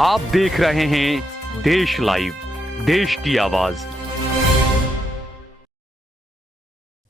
आप देख रहे हैं देश लाइव, देश की आवाज।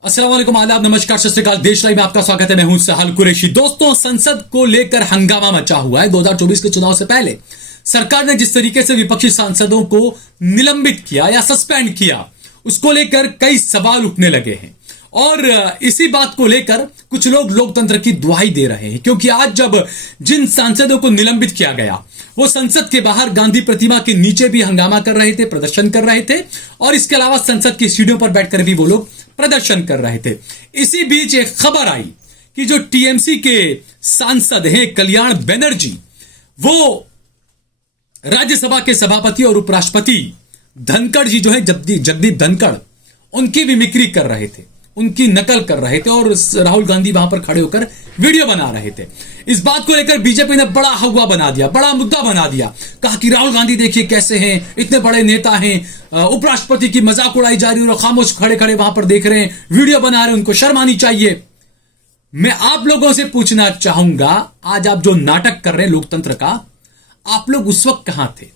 अस्सलाम वालेकुम, आदाब, नमस्कार, सत श्री अकाल। देश लाइव में आपका स्वागत है। मैं हूं सहल कुरैशी। दोस्तों, संसद को लेकर हंगामा मचा हुआ है। 2024 के चुनाव से पहले सरकार ने जिस तरीके से विपक्षी सांसदों को निलंबित किया या सस्पेंड किया, उसको लेकर कई सवाल उठने लगे हैं। और इसी बात को लेकर कुछ लोग लोकतंत्र की दुहाई दे रहे हैं, क्योंकि आज जब जिन सांसदों को निलंबित किया गया वो संसद के बाहर गांधी प्रतिमा के नीचे भी हंगामा कर रहे थे, प्रदर्शन कर रहे थे, और इसके अलावा संसद की सीढ़ियों पर बैठकर भी वो लोग प्रदर्शन कर रहे थे। इसी बीच एक खबर आई कि जो टीएमसी के सांसद हैं कल्याण बनर्जी, वो राज्यसभा के सभापति और उपराष्ट्रपति धनखड़ जी जो है जगदीप धनखड़, उनकी मिमिक्री कर रहे थे, उनकी नकल कर रहे थे, और राहुल गांधी वहां पर खड़े होकर वीडियो बना रहे थे। इस बात को लेकर बीजेपी ने बड़ा हवा बना दिया, बड़ा मुद्दा बना दिया। कहा कि राहुल गांधी देखिए कैसे हैं, इतने बड़े नेता हैं, उपराष्ट्रपति की मजाक उड़ाई जा रही है और खामोश खड़े खड़े वहां पर देख रहे हैं, वीडियो बना रहे हैं, उनको शर्म आनी चाहिए। मैं आप लोगों से पूछना चाहूंगा, आज आप जो नाटक कर रहे हैं लोकतंत्र का, आप लोग उस वक्त कहां थे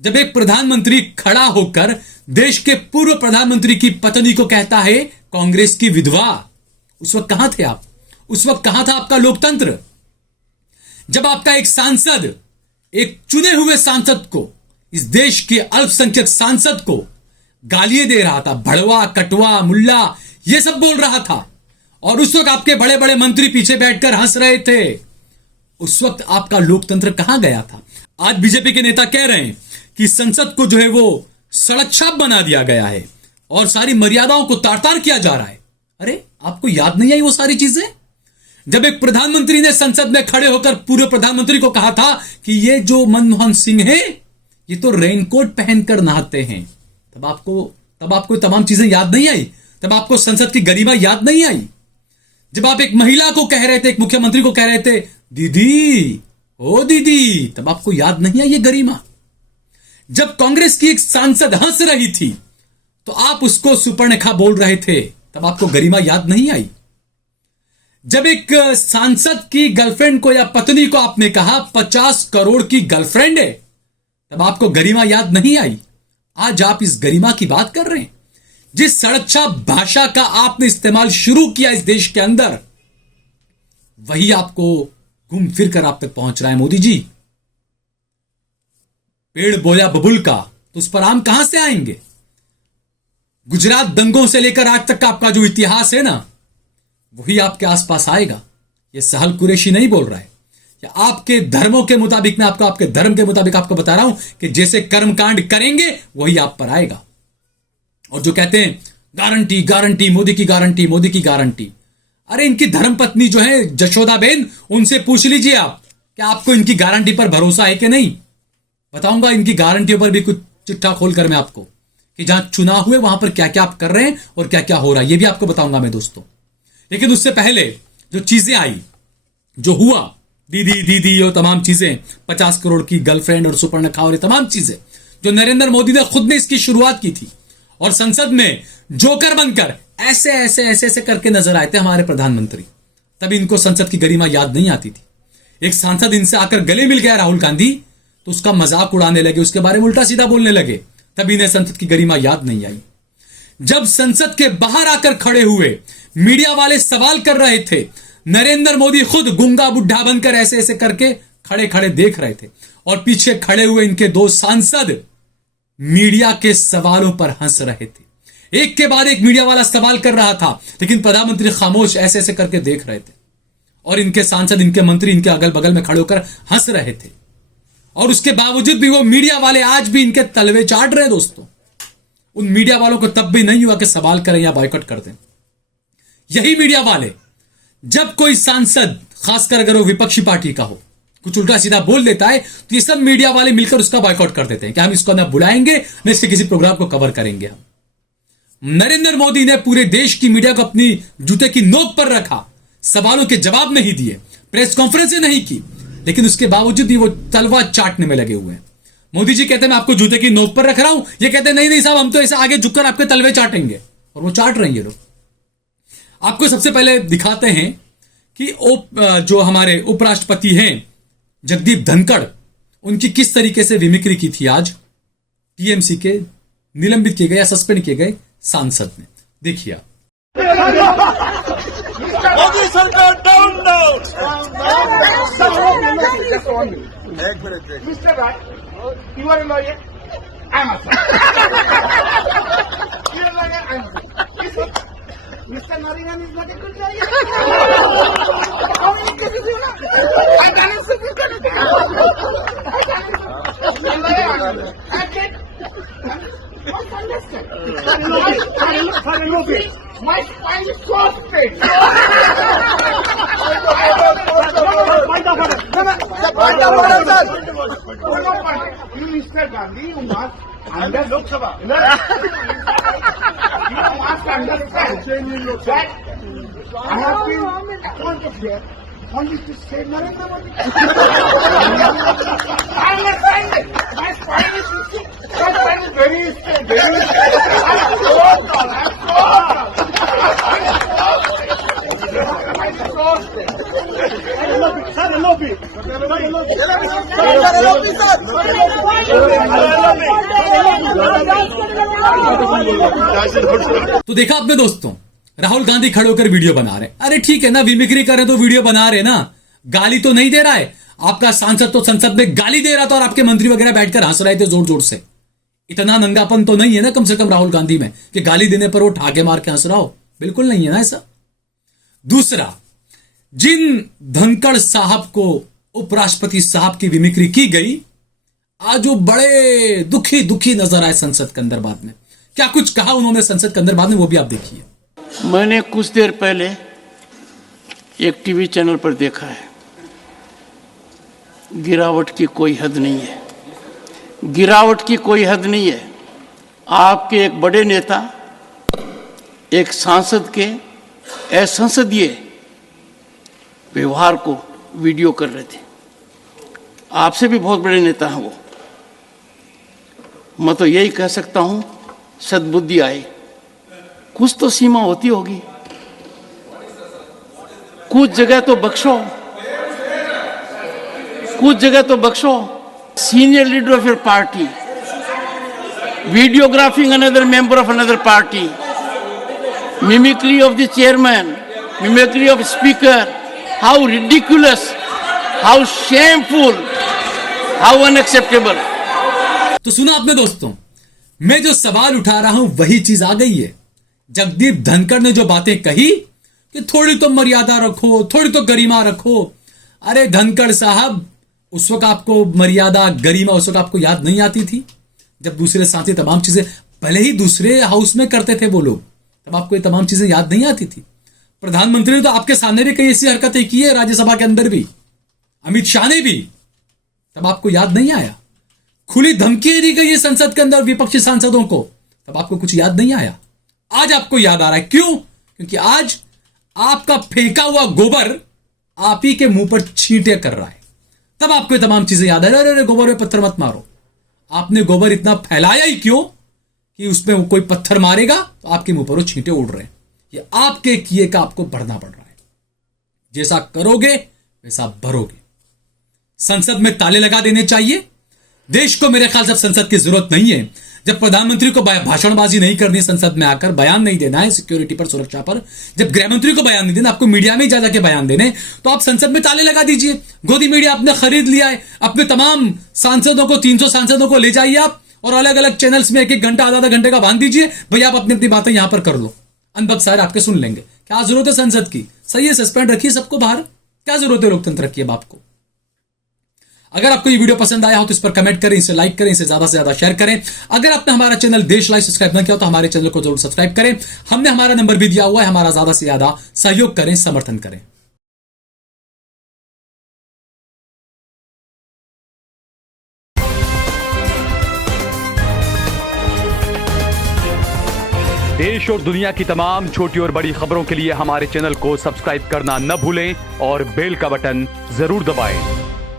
जब एक प्रधानमंत्री खड़ा होकर देश के पूर्व प्रधानमंत्री की पत्नी को कहता है कांग्रेस की विधवा? उस वक्त कहां थे आप? उस वक्त कहां था आपका लोकतंत्र? जब आपका एक सांसद, एक चुने हुए सांसद को, इस देश के अल्पसंख्यक सांसद को गालियां दे रहा था, भड़वा, कटवा, मुल्ला, यह सब बोल रहा था, और उस वक्त आपके बड़े बड़े मंत्री पीछे बैठकर हंस रहे थे, उस वक्त आपका लोकतंत्र कहां गया था? आज बीजेपी के नेता कह रहे हैं कि संसद को जो है वो सड़क छाप बना दिया गया है और सारी मर्यादाओं को तार तार किया जा रहा है। अरे, आपको याद नहीं आई वो सारी चीजें? जब एक प्रधानमंत्री ने संसद में खड़े होकर पूर्व प्रधानमंत्री को कहा था कि ये जो मनमोहन सिंह है ये तो रेनकोट पहनकर नहाते हैं, तब आपको तमाम चीजें याद नहीं आई? तब आपको संसद की गरिमा याद नहीं आई? जब आप एक महिला को कह रहे थे, एक मुख्यमंत्री को कह रहे थे दीदी, ओ दीदी, तब आपको याद नहीं आई ये गरिमा? जब कांग्रेस की एक सांसद हंस रही थी तो आप उसको सुपर्णखा बोल रहे थे, तब आपको गरिमा याद नहीं आई? जब एक सांसद की गर्लफ्रेंड को या पत्नी को आपने कहा 50 करोड़ की गर्लफ्रेंड है, तब आपको गरिमा याद नहीं आई? आज आप इस गरिमा की बात कर रहे हैं। जिस सड़कछाप भाषा का आपने इस्तेमाल शुरू किया इस देश के अंदर, वही आपको घूम फिर कर आप तक पहुंच रहा है। मोदी जी, पेड़ बोया बबुल का, तो उस पर आम कहां से आएंगे? गुजरात दंगों से लेकर आज तक का आपका जो इतिहास है ना, वही आपके आसपास आएगा। ये सहल कुरैशी नहीं बोल रहा है, या आपके धर्मों के मुताबिक, मैं आपको आपके धर्म के मुताबिक आपको बता रहा हूं कि जैसे कर्मकांड करेंगे वही आप पर आएगा। और जो कहते हैं गारंटी गारंटी, मोदी की गारंटी, मोदी की गारंटी, अरे इनकी धर्मपत्नी जो है जशोदाबेन, उनसे पूछ लीजिए आप, क्या आपको इनकी गारंटी पर भरोसा है कि नहीं? बताऊंगा इनकी गारंटियों पर भी कुछ चिट्ठा खोलकर मैं आपको, कि जहां चुनाव हुए वहां पर क्या क्या आप कर रहे हैं और क्या क्या हो रहा है, ये भी आपको बताऊंगा मैं दोस्तों। लेकिन उससे पहले जो चीजें आई, जो हुआ, दीदी दीदी और तमाम चीजें, 50 करोड़ की गर्लफ्रेंड और सुपर्णखा और तमाम चीजें, जो नरेंद्र मोदी ने खुद ने इसकी शुरुआत की थी, और संसद में जोकर बनकर ऐसे ऐसे ऐसे ऐसे करके नजर आए थे हमारे प्रधानमंत्री, तब इनको संसद की गरिमा याद नहीं आती थी। एक सांसद इनसे आकर गले मिल गया राहुल गांधी, तो उसका मजाक उड़ाने लगे, उसके बारे में उल्टा सीधा बोलने लगे, तब इन्हें संसद की गरिमा याद नहीं आई। जब संसद के बाहर आकर खड़े हुए मीडिया वाले सवाल कर रहे थे, नरेंद्र मोदी खुद गूंगा बुढ़ा बनकर ऐसे ऐसे करके खड़े खड़े देख रहे थे, और पीछे खड़े हुए इनके दो सांसद मीडिया के सवालों पर हंस रहे थे। एक के बाद एक मीडिया वाला सवाल कर रहा था, लेकिन प्रधानमंत्री खामोश ऐसे ऐसे करके देख रहे थे, और इनके सांसद, इनके मंत्री इनके अगल बगल में खड़े होकर हंस रहे थे। और उसके बावजूद भी वो मीडिया वाले आज भी इनके तलवे चाट रहे हैं दोस्तों। उन मीडिया वालों को तब भी नहीं हुआ कि सवाल करें या बॉयकॉट कर दें। यही मीडिया वाले, जब कोई सांसद, खासकर अगर वो विपक्षी पार्टी का हो, कुछ उल्टा सीधा बोल देता है, तो ये सब मीडिया वाले मिलकर उसका बॉयकॉट कर देते हैं कि हम इसको ना बुलाएंगे, न इसके किसी प्रोग्राम को कवर करेंगे। हम नरेंद्र मोदी ने पूरे देश की मीडिया को अपनी जूते की नोक पर रखा, सवालों के जवाब नहीं दिए, प्रेस कॉन्फ्रेंसें नहीं की, लेकिन उसके बावजूद भी वो तलवा चाटने में लगे हुए हैं। मोदी जी कहते हैं मैं आपको जूते की नोक पर रख रहा हूं, ये कहते हैं नहीं नहीं साहब, हम तो ऐसे आगे झुककर आपके तलवे चाटेंगे, और वो चाट रहे हैं ये लोग। आपको सबसे पहले दिखाते हैं कि जो हमारे उपराष्ट्रपति हैं जगदीप धनखड़, उनकी किस तरीके से विमिक्री की थी आज टीएमसी के निलंबित किए गए या सस्पेंड किए गए सांसद ने। देखिए आप। मोदी सरकार डाउन डाउन। एक minute Mr. Raj, you are a lawyer. I am a lawyer. You are a lawyer. I am a lawyer. Mr. Nariman is not a good lawyer. How many cases you know? I can answer this question. I can answer. I can. What understand? My spine is so straight. You, Mr. Gandhi, you must understand. Lok Sabha. You must understand that I have been appointed here only to save Narendra Modi. I understand it. My spine is very straight. Very straight. I'm so tall. तो देखा आपने दोस्तों, राहुल गांधी खड़े होकर video बना रहे। अरे ठीक है ना, विमिक्री कर रहे तो वीडियो बना रहे ना, गाली तो नहीं दे रहा है। आपका सांसद तो संसद में गाली दे रहा था और आपके मंत्री वगैरह बैठकर हंस रहे थे जोर जोर से। इतना नंगापन तो नहीं है ना कम से कम राहुल गांधी में कि गाली देने पर वो ठाके मार के हंस रहा हो, बिल्कुल नहीं है ना ऐसा। दूसरा, जिन धनखड़ साहब को उपराष्ट्रपति साहब की विमिक्री की गई, आज वो बड़े दुखी दुखी नजर आए संसद के अंदर। बाद में क्या कुछ कहा उन्होंने संसद के अंदर, बाद में वो भी आप देखिए। मैंने कुछ देर पहले एक टीवी चैनल पर देखा है, गिरावट की कोई हद नहीं है, गिरावट की कोई हद नहीं है। आपके एक बड़े नेता एक सांसद के असंसदीय व्यवहार को वीडियो कर रहे थे। आपसे भी बहुत बड़े नेता हैं वो। मैं तो यही कह सकता हूं, सद्बुद्धि आए, कुछ तो सीमा होती होगी, कुछ जगह तो बख्शो, कुछ जगह तो बख्शो। Senior leader of your party videographing another member of another party, mimicry of the chairman, mimicry of speaker, how ridiculous, how shameful, how unacceptable. तो सुना आपने दोस्तों, मैं जो सवाल उठा रहा हूं वही चीज आ गई है। जगदीप धनखड़ ने जो बातें कही कि थोड़ी तो मर्यादा रखो, थोड़ी तो गरिमा रखो। अरे धनखड़ साहब, उस वक्त आपको मर्यादा गरिमा उस वक्त आपको याद नहीं आती थी जब दूसरे साथी तमाम चीजें, भले ही दूसरे हाउस में करते थे वो लोग, तब आपको ये तमाम चीजें याद नहीं आती थी। प्रधानमंत्री ने तो आपके सामने भी कई ऐसी हरकतें की है, राज्यसभा के अंदर भी, अमित शाह ने भी, तब आपको याद नहीं आया। खुली धमकी दी गई है संसद के अंदर विपक्षी सांसदों को, तब आपको कुछ याद नहीं आया। आज आपको याद आ रहा है, क्यों? क्योंकि आज आपका फेंका हुआ गोबर आप ही के मुंह पर छींटे कर रहा है, तब आपको ये तमाम चीजें याद है। अरे गोबर में पत्थर मत मारो। आपने गोबर इतना फैलाया ही क्यों कि उसमें कोई पत्थर मारेगा तो आपके मुंह पर वो छींटे उड़ रहे हैं। ये आपके किए का आपको भरना पड़ रहा है। जैसा करोगे वैसा भरोगे। संसद में ताले लगा देने चाहिए। देश को मेरे ख्याल से संसद की जरूरत नहीं है। जब प्रधानमंत्री को भाषणबाजी नहीं करनी, संसद में आकर बयान नहीं देना है सिक्योरिटी पर, सुरक्षा पर, जब गृहमंत्री को बयान नहीं देना, आपको मीडिया में जा जाके बयान देने, तो आप संसद में ताले लगा दीजिए। गोदी मीडिया आपने खरीद लिया है, अपने तमाम सांसदों को, 300 सांसदों को ले जाइए आप और अलग अलग चैनल्स में 1-1 घंटा, आधा घंटे का बांध दीजिए। भैया आप अपनी अपनी बातें यहां पर कर लो, अनबक सारे आपके सुन लेंगे। क्या जरूरत है संसद की? सही है, सस्पेंड रखिए सबको बाहर। क्या जरूरत है लोकतंत्र की अब आपको? अगर आपको ये वीडियो पसंद आया हो तो इस पर कमेंट करें, इसे लाइक करें, इसे ज्यादा से ज्यादा शेयर करें। अगर आपने हमारा चैनल देश लाइव सब्सक्राइब न किया हो तो हमारे चैनल को जरूर सब्सक्राइब करें। हमने हमारा नंबर भी दिया हुआ है, हमारा ज्यादा से ज्यादा सहयोग करें, समर्थन करें। देश और दुनिया की तमाम छोटी और बड़ी खबरों के लिए हमारे चैनल को सब्सक्राइब करना न भूलें और बेल का बटन जरूर दबाएं।